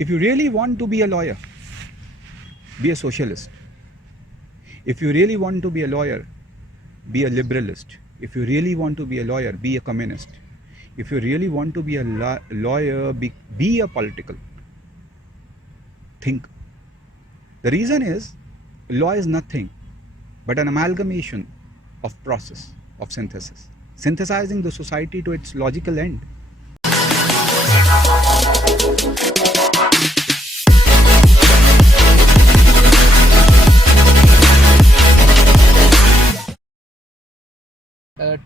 If you really want to be a lawyer, be a socialist. If you really want to be a lawyer, be a liberalist. If you really want to be a lawyer, be a communist. If you really want to be a lawyer, be a political. Think. The reason is, law is nothing but an amalgamation of process, of synthesis, synthesizing the society to its logical end.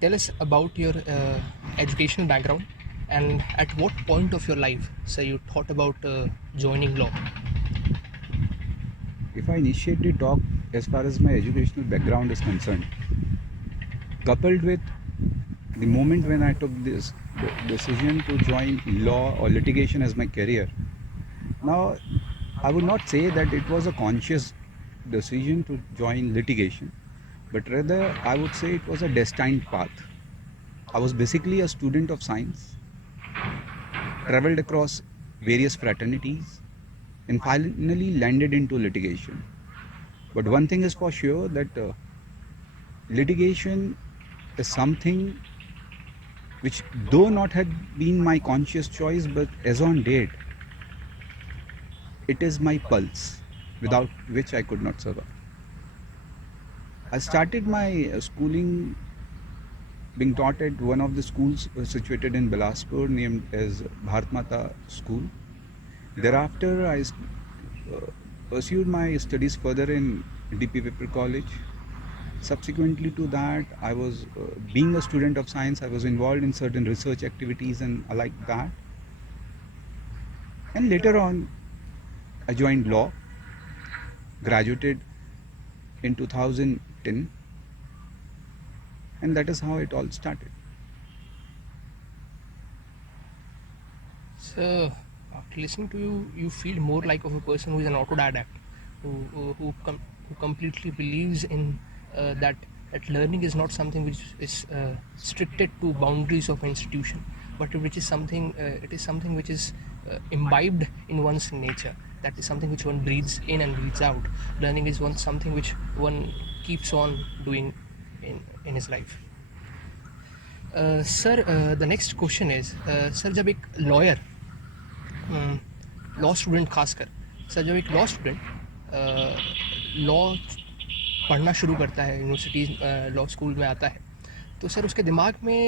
Tell us about your educational background and at what point of your life, say, you thought about joining law. If I initiate the talk as far as my educational background is concerned, coupled with the moment when I took this decision to join law or litigation as my career, now I would not say that it was a conscious decision to join litigation, but rather I would say it was a destined path. I was basically a student of science, traveled across various fraternities, and finally landed into litigation. But one thing is for sure, that litigation is something which, though not had been my conscious choice, but as on date, it is my pulse, without which I could not survive. I started my schooling being taught at one of the schools situated in Bilaspur named as Bharat Mata School. Thereafter, I pursued my studies further in DP Pipal College. Subsequently to that, I was, being a student of science, I was involved in certain research activities and like that. And later on, I joined law, graduated in 2010, and that is how it all started. So, after listening to you, you feel more like of a person who is an autodidact, who completely believes in that learning is not something which is stricted to boundaries of an institution, but which is something it is something which is imbibed in one's nature. That is something which one breathes in and breathes out. Learning is something which one keeps on doing in his life. Sir, the next question is, sir, जब एक lawyer, law student खासकर, sir, जब एक law student law पढ़ना शुरू करता है, universities law school में आता है, तो सर उसके दिमाग में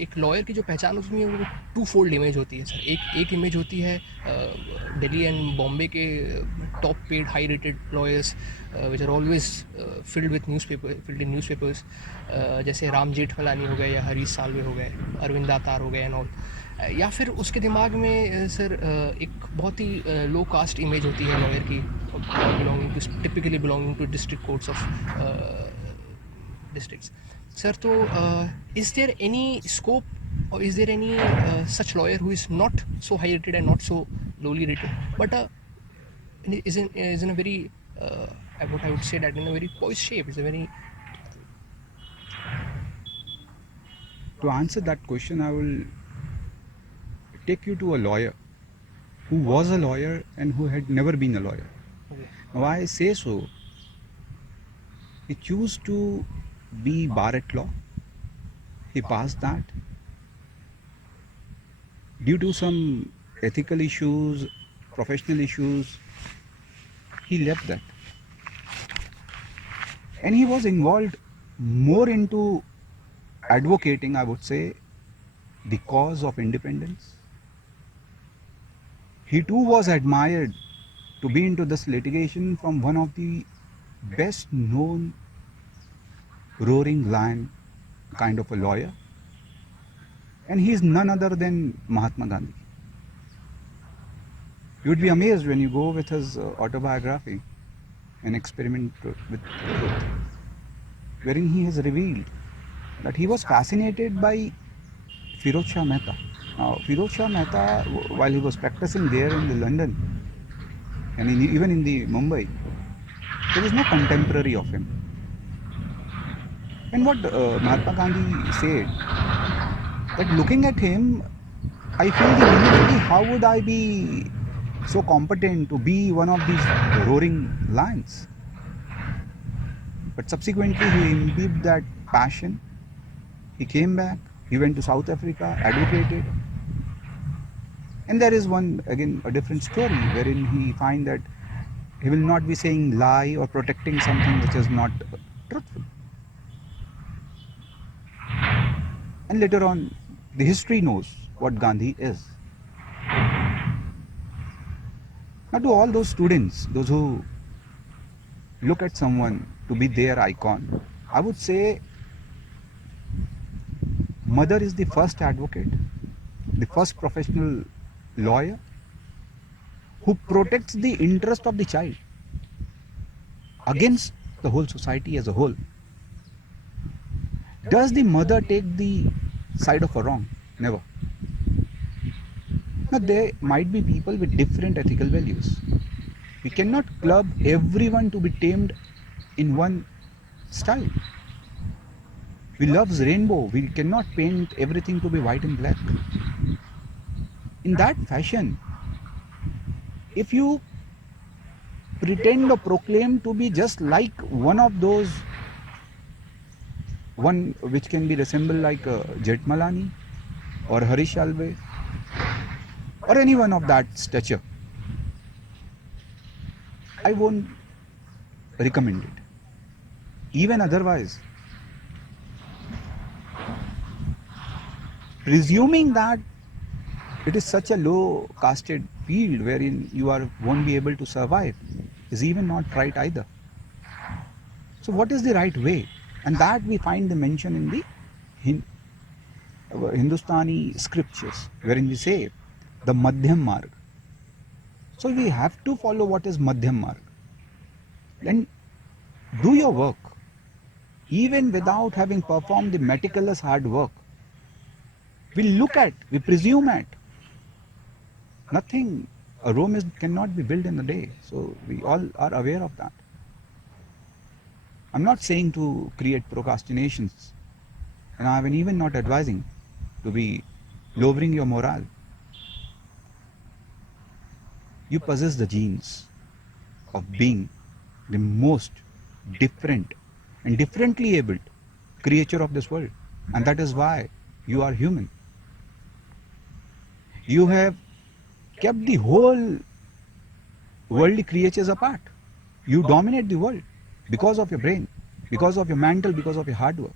एक लॉयर की जो पहचान उसमें वो टू फोल्ड इमेज होती है सर. एक इमेज होती है दिल्ली एंड बॉम्बे के top paid high rated lawyers which are always filled in newspapers, जैसे राम जेठमलानी हो गए या हरीश साल्वे हो गए, अरविंद दातार हो गए एंड ऑल. या फिर उसके दिमाग में सर एक बहुत ही लो कास्ट इमेज होती है लॉयर की, typically belonging to district courts of districts. Sir, so is there any scope, or is there any such lawyer who is not so high rated and not so lowly rated, but is in a very what I would say that in a very poised shape, is a very... To answer that question, I will take you to a lawyer who was a lawyer and who had never been a lawyer. Okay. Now, I say so. He chose to be bar at law. He passed that. Due to some ethical issues, professional issues, he left that. And he was involved more into advocating, I would say, the cause of independence. He too was admired to be into this litigation from one of the best known roaring lion kind of a lawyer, and he is none other than Mahatma Gandhi. You would be amazed when you go with his autobiography, An Experiment with Truth, wherein he has revealed that he was fascinated by Firoz Shah Mehta. Now, Firoz Shah Mehta, while he was practicing there in the London and even in the Mumbai, there is no contemporary of him. And what Mahatma Gandhi said, that looking at him, I feel immediately how would I be so competent to be one of these roaring lions. But subsequently, he imbibed that passion. He came back. He went to South Africa, advocated. And there is one, again, a different story wherein he find that he will not be saying lie or protecting something which is not truthful. And later on, the history knows what Gandhi is. Now, to all those students, those who look at someone to be their icon, I would say mother is the first advocate, the first professional lawyer who protects the interest of the child against the whole society as a whole. Does the mother take the side of a wrong? Never. Now, there might be people with different ethical values. We cannot club everyone to be tamed in one style. We love rainbow. We cannot paint everything to be white and black. In that fashion, if you pretend or proclaim to be just like one of those, one which can be resembled like Jetmalani or Harish Alve or anyone of that stature, I won't recommend it. Even otherwise, presuming that it is such a low casted field wherein you won't be able to survive is even not right either. So what is the right way? And that we find the mention in the Hindustani scriptures wherein we say the Madhyam Marg. So we have to follow what is Madhyam Marg. Then do your work even without having performed the meticulous hard work. We presume at nothing. A Rome cannot be built in a day. So we all are aware of that. I'm not saying to create procrastinations, and I'm even not advising to be lowering your morale. You possess the genes of being the most different and differently abled creature of this world, and that is why you are human. You have kept the whole worldly creatures apart. You dominate the world because of your brain, because of your mental, because of your hard work.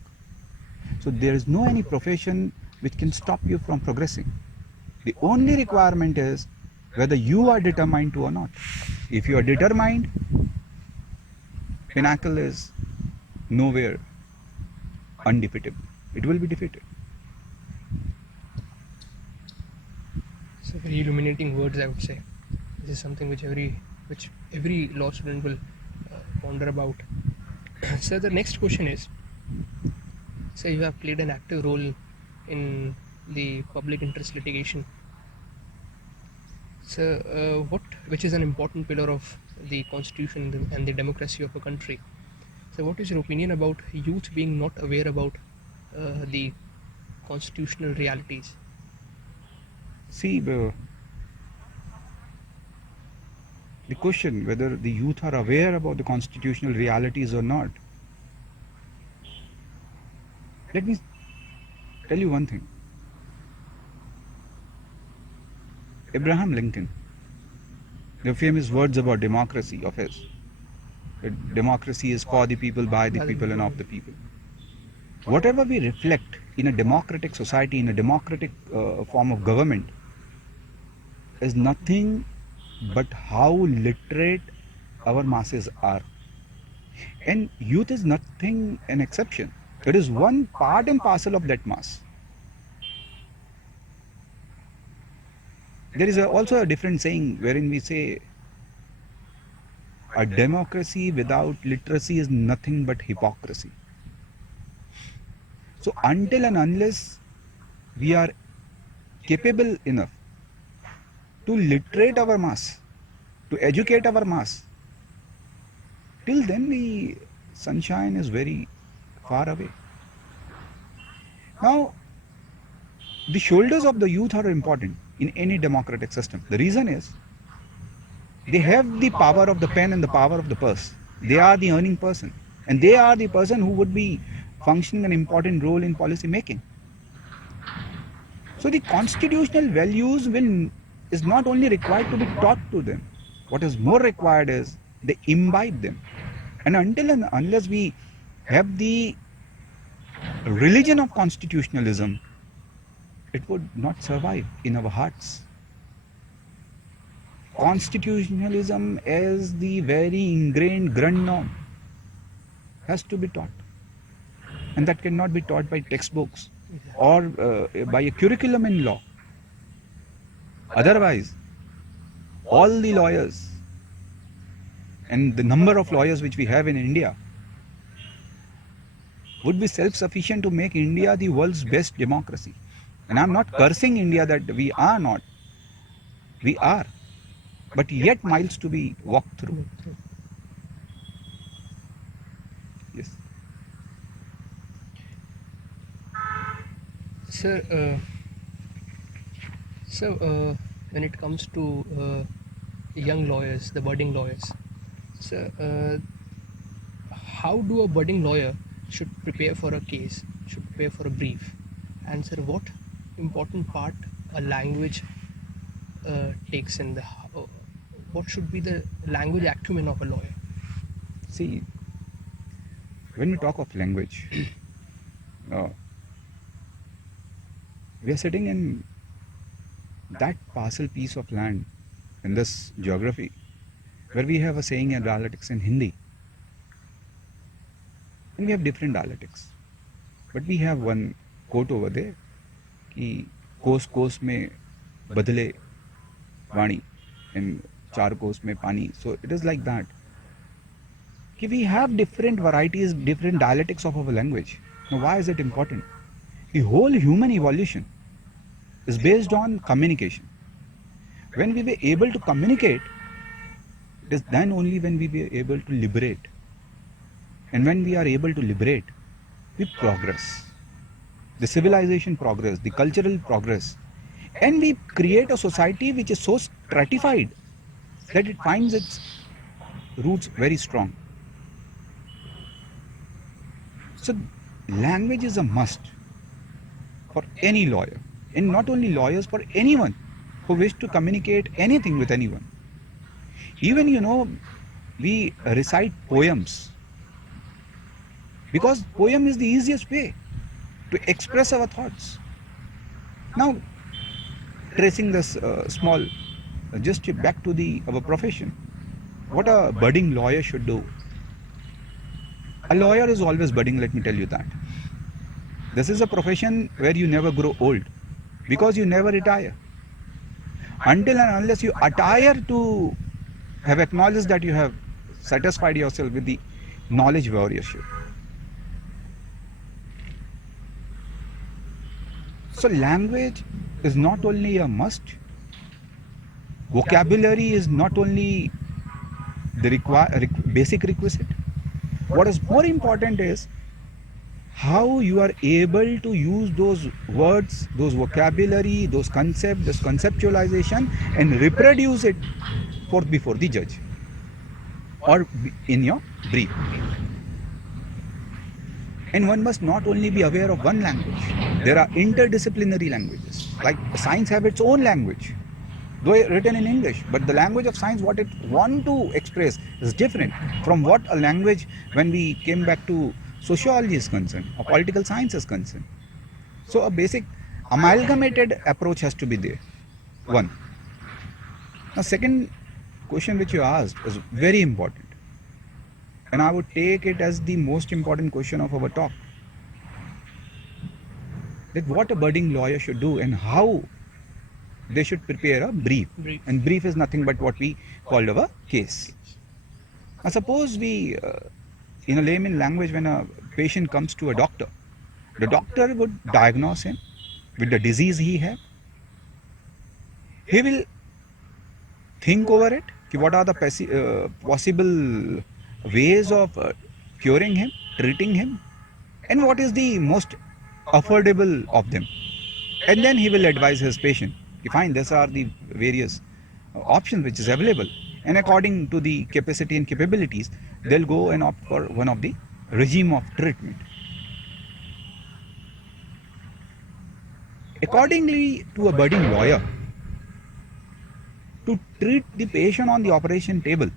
So there is no any profession which can stop you from progressing. The only requirement is whether you are determined to or not. If you are determined, pinnacle is nowhere undefeatable. It will be defeated. So very illuminating words, I would say. This is something which every law student will ponder about. So the next question is, so you have played an active role in the public interest litigation. So which is an important pillar of the constitution and the democracy of a country. So what is your opinion about youth being not aware about the constitutional realities? See, the question whether the youth are aware about the constitutional realities or not. Let me tell you one thing. Abraham Lincoln, the famous words about democracy of his, that democracy is for the people, by the people, and of the people. Whatever we reflect in a democratic society, in a democratic form of government, is nothing but how literate our masses are. And youth is nothing an exception. It is one part and parcel of that mass. There is also a different saying wherein we say a democracy without literacy is nothing but hypocrisy. So until and unless we are capable enough to literate our mass, to educate our mass, till then the sunshine is very far away. Now, the shoulders of the youth are important in any democratic system. The reason is They have the power of the pen and the power of the purse. They are the earning person, and they are the person who would be functioning an important role in policy making. So the constitutional values is not only required to be taught to them. What is more required is they imbibe them. And until and unless we have the religion of constitutionalism, it would not survive in our hearts. Constitutionalism as the very ingrained grand norm has to be taught. And that cannot be taught by textbooks or by a curriculum in law. Otherwise, all the lawyers and the number of lawyers which we have in India would be self-sufficient to make India the world's best democracy. And I'm not cursing India that we are not. We are. But yet miles to be walked through. Yes. Sir, when it comes to young lawyers, the budding lawyers, sir, how do a budding lawyer should prepare for a case, should prepare for a brief, and sir, what important part a language takes in the what should be the language acumen of a lawyer? See, when we talk of language, we are sitting in that parcel piece of land in this geography where we have a saying in dialectics in Hindi. And we have different dialectics. But we have one quote over there कि कोस कोस में बदले वाणी and चार कोस में पानी. So it is like that. कि we have different varieties, different dialectics of our language. Now why is it important? The whole human evolution is based on communication. When we were able to communicate, it is then only when we were able to liberate. And when we are able to liberate, we progress. The civilization progress, the cultural progress. And we create a society which is so stratified that it finds its roots very strong. So language is a must for any lawyer. And not only lawyers, for anyone who wish to communicate anything with anyone. Even, we recite poems because poem is the easiest way to express our thoughts. Now, tracing this small, just back to our profession, what a budding lawyer should do. A lawyer is always budding, let me tell you that. This is a profession where you never grow old because you never retire. Until and unless you attire to have acknowledged that you have satisfied yourself with the knowledge warriorship. So language is not only a must, vocabulary is not only the basic requisite. What is more important is how you are able to use those words, those vocabulary, those concepts, this conceptualization and reproduce it before the judge or in your brief. And one must not only be aware of one language. There are interdisciplinary languages. Like science have its own language, though written in English. But the language of science, what it want to express is different from what a language, when we came back to sociology is concerned, or political science is concerned. So a basic amalgamated approach has to be there. One. Now second question which you asked is very important. And I would take it as the most important question of our talk. That what a budding lawyer should do and how they should prepare a brief. And brief is nothing but what we called our case. Now suppose we, in a layman language, when a patient comes to a doctor, the doctor would diagnose him with the disease he has. He will think over it, what are the possible ways of curing him, treating him, and what is the most affordable of them. And then he will advise his patient, fine, these are the various options which is available. and according to the capacity and capabilities, they'll go and opt for one of the regime of treatment. Accordingly to a budding lawyer, to treat the patient on the operation table,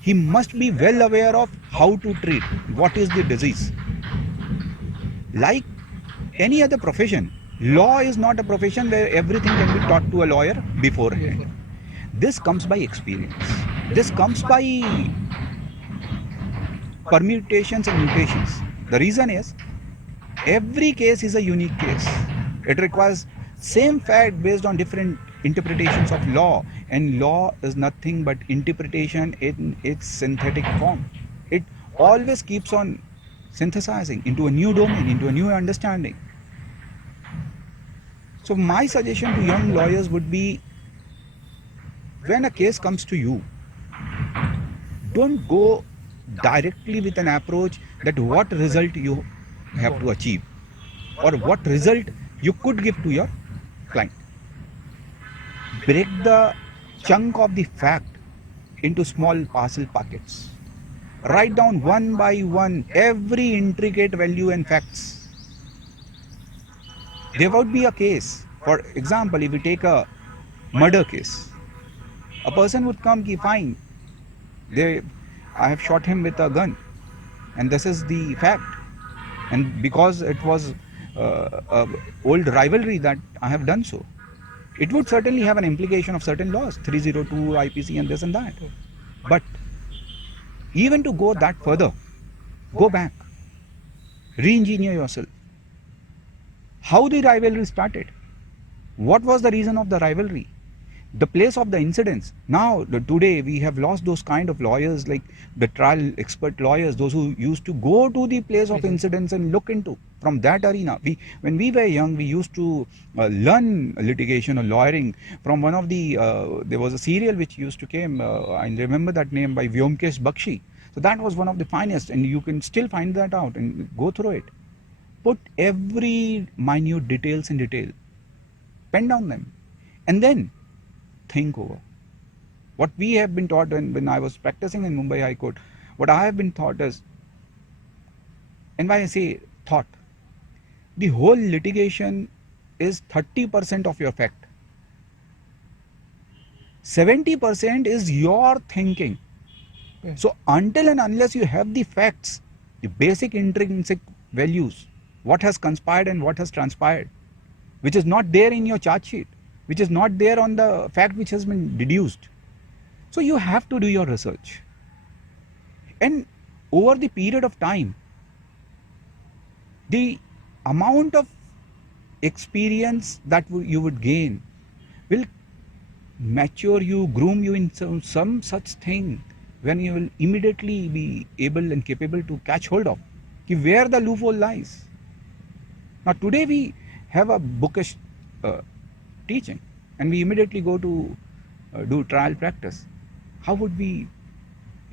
he must be well aware of how to treat, what is the disease. Like any other profession, law is not a profession where everything can be taught to a lawyer beforehand. This comes by experience. This comes by permutations and mutations. The reason is every case is a unique case. It requires same fact based on different interpretations of law, and law is nothing but interpretation in its synthetic form. It always keeps on synthesizing into a new domain, into a new understanding. So my suggestion to young lawyers would be, when a case comes to you, don't go directly with an approach that what result you have to achieve or what result you could give to your client. Break the chunk of the fact into small parcel packets. Write down one by one every intricate value and facts. There would be a case, for example, if we take a murder case, a person would come, fine, I have shot him with a gun, and this is the fact. And because it was a old rivalry that I have done so, it would certainly have an implication of certain laws, 302 IPC and this and that. But even to go that further, go back, re-engineer yourself. How the rivalry started? What was the reason of the rivalry? The place of the incidents. Now, today we have lost those kind of lawyers, like the trial expert lawyers, those who used to go to the place of incidents and look into from that arena. When we were young, we used to learn litigation or lawyering from one of the, there was a serial which used to came, I remember that name, by Vyomkesh Bakshi. So that was one of the finest, and you can still find that out and go through it. Put every minute details in detail, pen down them, and then think over. What we have been taught when I was practicing in Mumbai High Court, what I have been taught is, and why I say thought, the whole litigation is 30% of your fact. 70% is your thinking. Yes. So until and unless you have the facts, the basic intrinsic values, what has conspired and what has transpired, which is not there in your charge sheet, which is not there on the fact which has been deduced. So you have to do your research. And over the period of time, the amount of experience that you would gain will mature you, groom you in some such thing, when you will immediately be able and capable to catch hold of where the loophole lies. Now today we have a bookish teaching, and we immediately go to do trial practice. How would we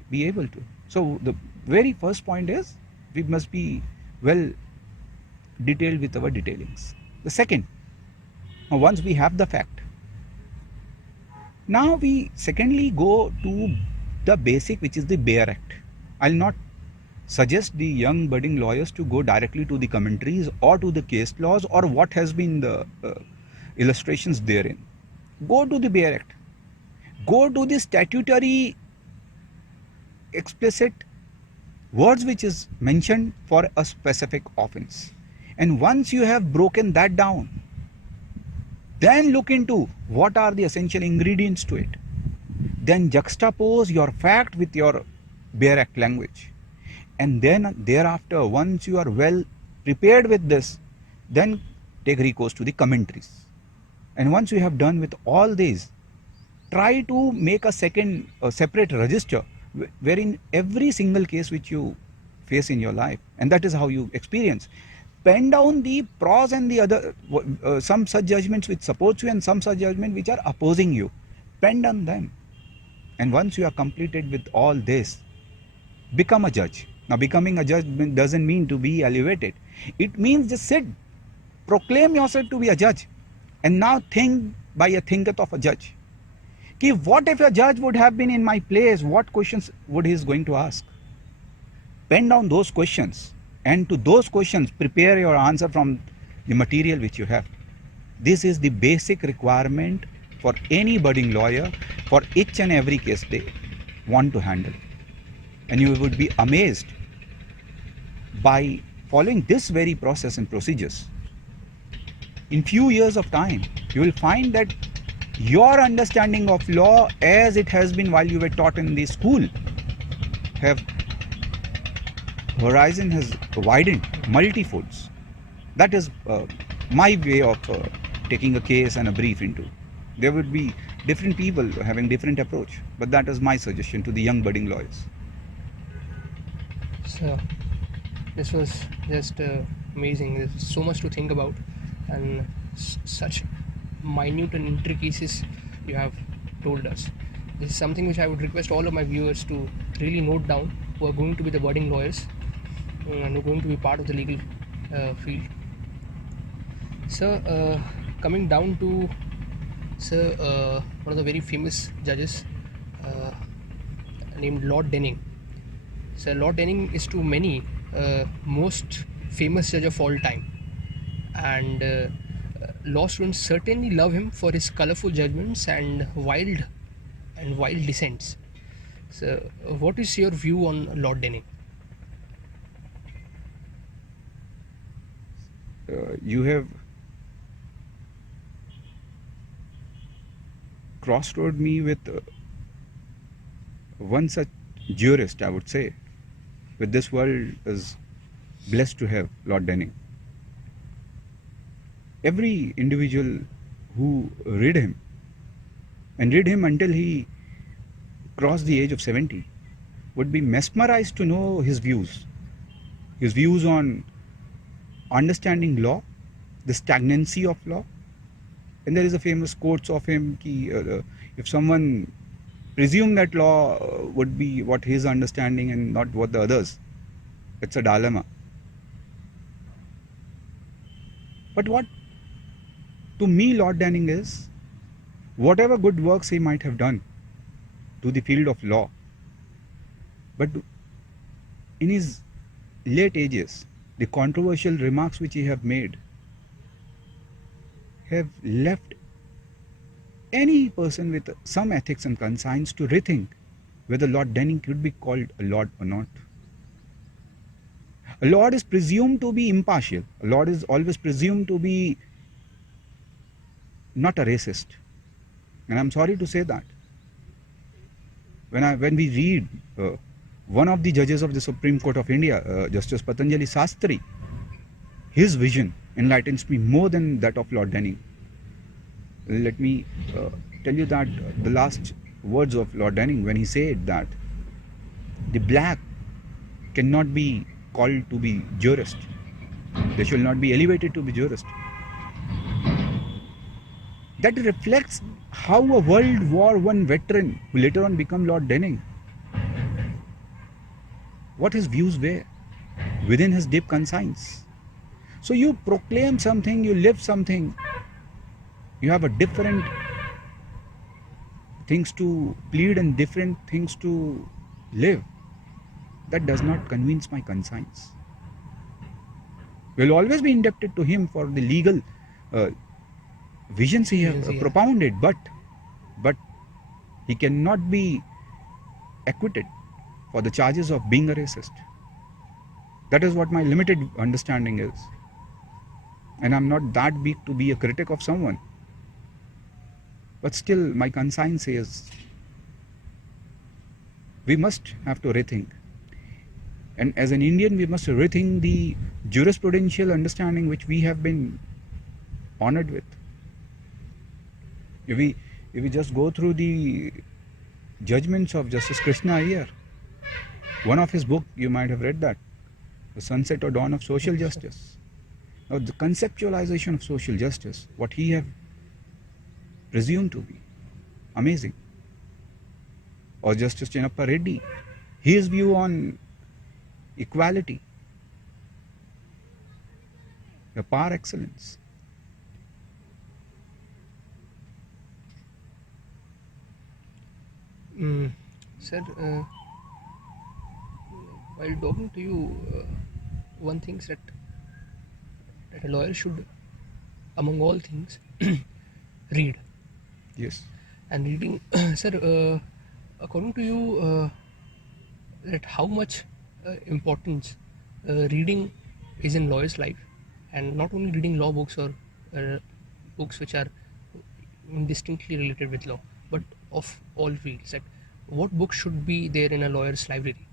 be able to? So the very first point is, we must be well detailed with our detailings. The second, once we have the fact, now we secondly go to the basic, which is the Bayer Act. I'll not suggest the young budding lawyers to go directly to the commentaries or to the case laws or what has been the illustrations therein. Go to the Bayer Act. Go to the statutory explicit words which is mentioned for a specific offense. And once you have broken that down, then look into what are the essential ingredients to it. Then juxtapose your fact with your Bayer Act language. And then thereafter, once you are well prepared with this, then take recourse to the commentaries. And once you have done with all these, try to make a separate register wherein every single case which you face in your life, and that is how you experience, pen down the pros and the other, some such judgments which supports you and some such judgments which are opposing you. Pen down them. And once you are completed with all this, become a judge. Now becoming a judge doesn't mean to be elevated. It means just sit, proclaim yourself to be a judge, and now think by a thinketh of a judge. कि what if a judge would have been in my place, what questions would he is going to ask? Pen down those questions, and to those questions prepare your answer from the material which you have. This is the basic requirement for any budding lawyer for each and every case they want to handle. And you would be amazed by following this very process and procedures. In few years of time, you will find that your understanding of law as it has been while you were taught in the school have horizon has widened multifolds. That is my way of taking a case and a brief into. There would be different people having different approach, but that is my suggestion to the young budding lawyers. So this was just amazing. There's so much to think about, and such minute and intricacies you have told us. This is something which I would request all of my viewers to really note down, who are going to be the budding lawyers and who are going to be part of the legal field. So, coming down to one of the very famous judges named Lord Denning. So Lord Denning is to many most famous judge of all time, and law students certainly love him for his colorful judgments and wild dissents. So, what is your view on Lord Denning? You have crossroad me with one such jurist, I would say, with this world is blessed to have Lord Denning. Every individual who read him and read him until he crossed the age of 70 would be mesmerized to know his views on understanding law, the stagnancy of law. And there is a famous quotes of him ki, if someone presume that law would be what his understanding and not what the others, it's a dilemma. But what to me Lord Denning is, whatever good works he might have done to the field of law, but in his late ages, the controversial remarks which he have made have left any person with some ethics and conscience to rethink whether Lord Denning could be called a lord or not. A lord is presumed to be impartial. A lord is always presumed to be not a racist. And I'm sorry to say that. When we read one of the judges of the Supreme Court of India, Justice Patanjali Sastri, his vision enlightens me more than that of Lord Denning. Let me tell you that the last words of Lord Denning, when he said that the black cannot be called to be jurist, they shall not be elevated to be jurist. That reflects how a World War I veteran, who later on became Lord Denning, what his views were within his deep conscience. So you proclaim something, you live something, you have a different things to plead and different things to live. That does not convince my conscience. We'll always be indebted to him for the legal visions he have propounded, but he cannot be acquitted for the charges of being a racist. That is what my limited understanding is. And I'm not that big to be a critic of someone. But still, my conscience says we must have to rethink. And as an Indian, we must rethink the jurisprudential understanding which we have been honored with. If we just go through the judgments of Justice Krishna Iyer, one of his book, you might have read that, The Sunset or Dawn of Social Justice. Now, the conceptualization of social justice, what he have presumed to be, amazing. Or Justice Chinappa Reddy, his view on equality, the par excellence. Sir, while talking to you, one thing that a lawyer should, among all things, read. Yes. And reading, sir, according to you, that how much importance reading is in lawyer's life, and not only reading law books or uh, books which are distinctly related with law, but of all fields. Like, what books should be there in a lawyer's library?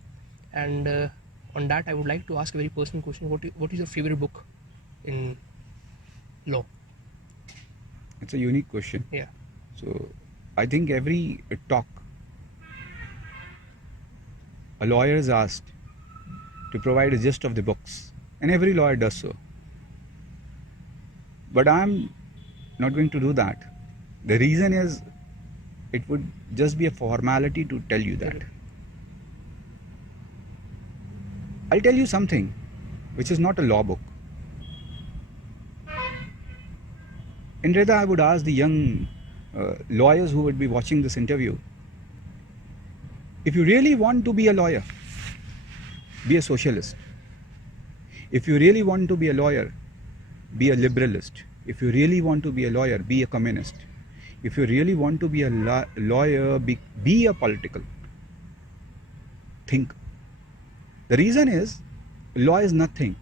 And on that, I would like to ask a very personal question: what is your favorite book in law? It's a unique question. Yeah. So I think every talk a lawyer is asked to provide a gist of the books, and every lawyer does so. But I'm not going to do that. The reason is it would just be a formality to tell you that. I'll tell you something which is not a law book. In Reda, I would ask the young lawyers who would be watching this interview, if you really want to be a lawyer, be a socialist. If you really want to be a lawyer, be a liberalist. If you really want to be a lawyer, be a communist. If you really want to be a lawyer, be a political thinker. The reason is, law is nothing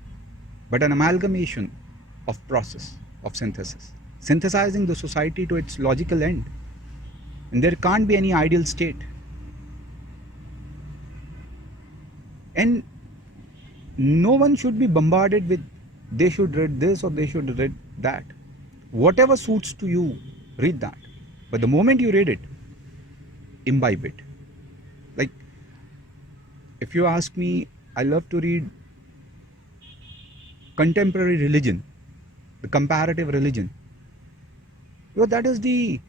but an amalgamation of process, of synthesis, synthesizing the society to its logical end. And there can't be any ideal state. And no one should be bombarded with they should read this or they should read that. Whatever suits to you, read that. But the moment you read it, imbibe it. Like, if you ask me, I love to read contemporary religion, the comparative religion. Because that is the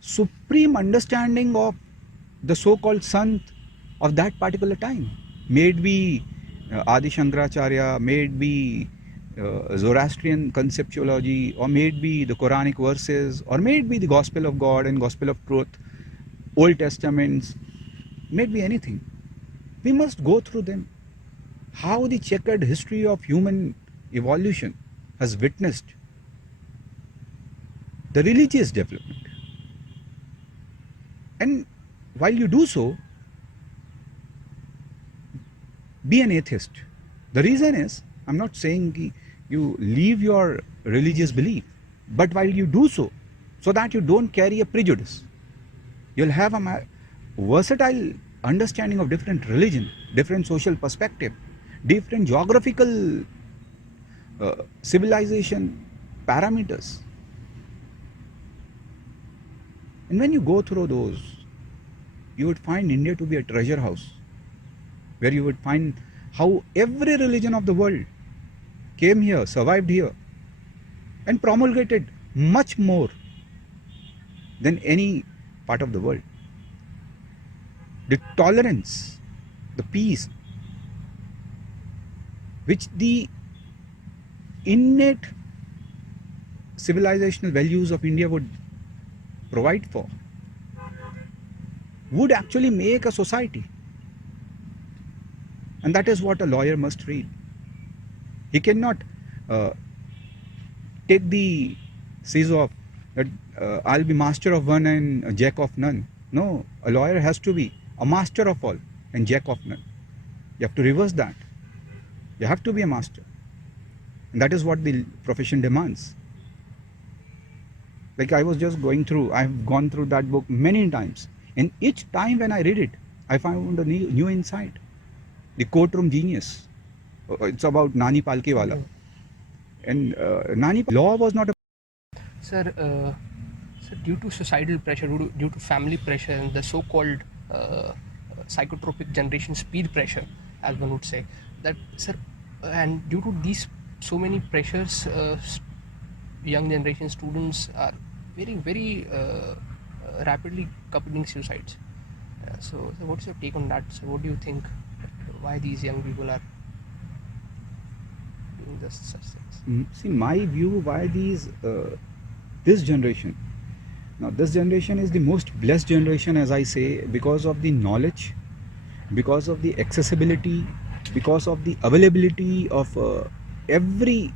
supreme understanding of the so-called sant of that particular time. May it be Adi Shankaracharya, may it be Zoroastrian conceptuology, or may it be the Quranic verses, or may it be the Gospel of God and Gospel of Truth, Old Testaments, may it be anything. We must go through them. How the checkered history of human evolution has witnessed the religious development. And while you do so, be an atheist. The reason is, I'm not saying you leave your religious belief, but while you do so, so that you don't carry a prejudice, you'll have a versatile understanding of different religion, different social perspective, different geographical civilization parameters. And when you go through those, you would find India to be a treasure house, where you would find how every religion of the world came here, survived here, and promulgated much more than any part of the world. The tolerance, the peace, which the innate civilizational values of India would provide for, would actually make a society. And that is what a lawyer must read. He cannot take the seizure of that I'll be master of one and a jack of none. No, a lawyer has to be a master of all and jack of none. You have to reverse that. You have to be a master. And that is what the profession demands. Like, I was just going through, I've gone through that book many times. And each time when I read it, I found a new insight. The Courtroom Genius. It's about Nani Palkewala. And Nani law was not a... Sir, due to societal pressure, due to family pressure, and the so-called psychotropic generation speed pressure, as one would say, that, sir, and due to these so many pressures, young generation students are very rapidly committing suicides. So what's your take on that? So what do you think? Why these young people are doing such things? See, my view, why this generation. Now this generation is the most blessed generation, as I say, because of the knowledge, because of the accessibility, because of the availability of every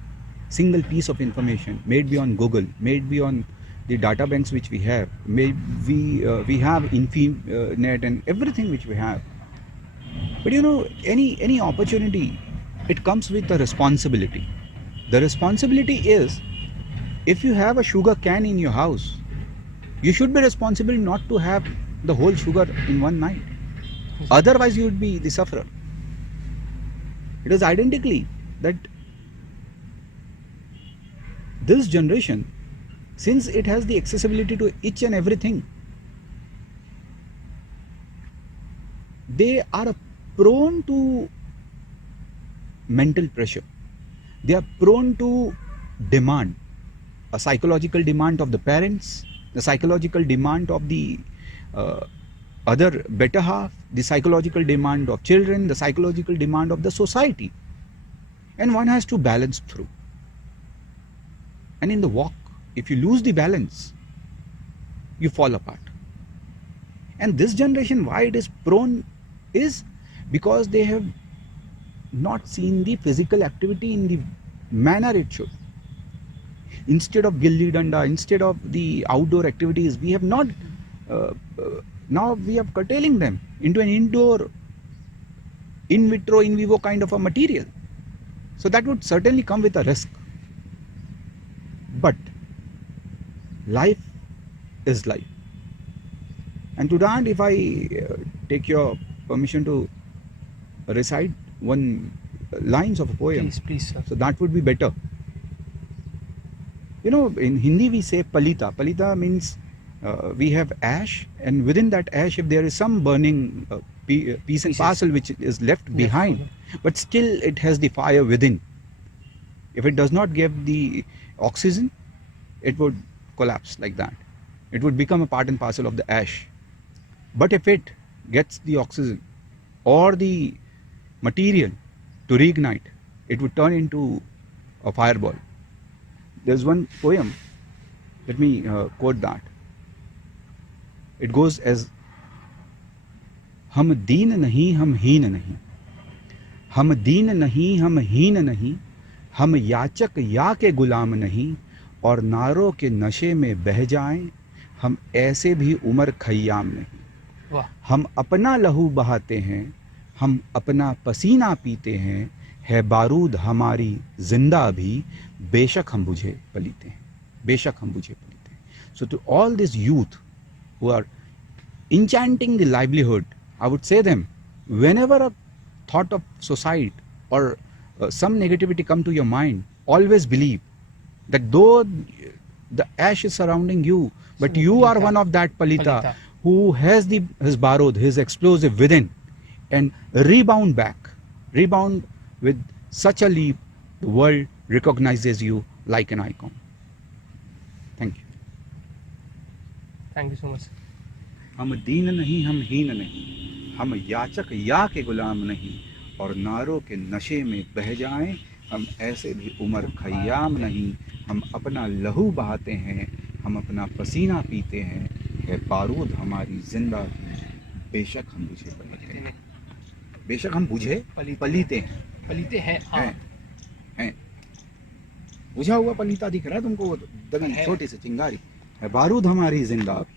single piece of information, maybe on Google, maybe on the data banks which we have, maybe we have Infinet and everything which we have. But you know, any opportunity, it comes with a responsibility. The responsibility is, if you have a sugar can in your house, you should be responsible not to have the whole sugar in one night. Otherwise you would be the sufferer. It is identically that this generation, since it has the accessibility to each and everything, they are prone to mental pressure. They are prone to demand, a psychological demand of the parents, the psychological demand of the other better half, the psychological demand of children, the psychological demand of the society. And one has to balance through. And in the walk, if you lose the balance, you fall apart. And this generation, why it is prone, is because they have not seen the physical activity in the manner it should. Instead of gilli danda, instead of the outdoor activities, we have not now we are curtailing them into an indoor, in vitro, in vivo kind of a material. So that would certainly come with a risk. But life is life. And to that, if I take your permission to recite one lines of a poem, Please, sir. so that would be better. You know, in Hindi we say palita. Palita means we have ash, and within that ash, if there is some burning piece and parcel which is left behind, but still it has the fire within. If it does not give the oxygen, it would collapse like that. It would become a part and parcel of the ash. But if it gets the oxygen or the material to reignite, it would turn into a fireball. There's one poem, let me quote that. It goes as, हम दीन नहीं हम हीन नहीं, हम दीन नहीं हम हीन नहीं, हम याचक या के गुलाम नहीं, और नारों के नशे में बह जाएं, हम ऐसे भी उमर खय्याम नहीं। वाह। हम अपना लहू बहाते हैं, हम अपना पसीना पीते हैं, है बारूद हमारी जिंदा भी, बेशक हम बुझे पलीते हैं, बेशक हम बुझे पलीते हैं। So to all this youth who are enchanting the livelihood, I would say them, whenever a thought of suicide or some negativity come to your mind, always believe that though the ash is surrounding you, but you are one of that palita who has his barod, his explosive within, and rebound with such a leap, the world recognizes you like an icon. Thank you. Thank you so much. हम दीन नहीं हम हीन नहीं, हम याचक या के गुलाम नहीं, और नारों के नशे में बह जाएं, हम ऐसे भी उमर खय्याम नहीं। हम अपना लहू बहाते हैं, हम अपना पसीना पीते हैं, है बारूद हमारी जिंदा भी, बेशक हम बुझे पलीते हैं, बेशक हम बुझे पलीते हैं, पलीते हैं, हाँ। हैं। बुझा हुआ पलीता दिख रहा है तुमको? वो छोटी सी चिंगारी है, बारूद हमारी जिंदा भी।